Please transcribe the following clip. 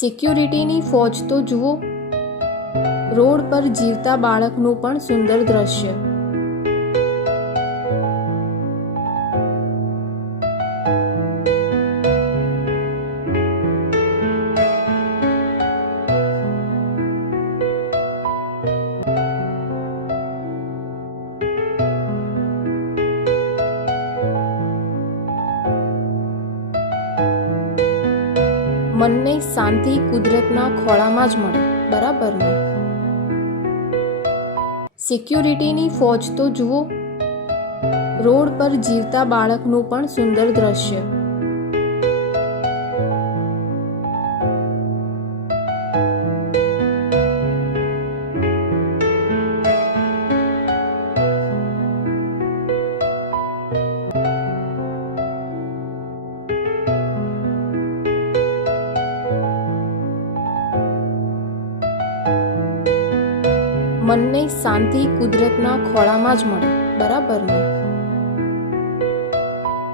સિક્યુરિટીની ફોજ તો જુઓ. રોડ પર જીવતા બાળકનું પણ સુંદર દ્રશ્ય. મનને શાંતિ કુદરતના ખોળામાં જ મળે, બરાબર ને? સિક્યુરિટીની ફોજ તો જુઓ. રોડ પર જીવતા બાળકનું પણ સુંદર દ્રશ્ય. મનને શાંતિ કુદરતના ખોળામાં જ મળે. બરાબર ને?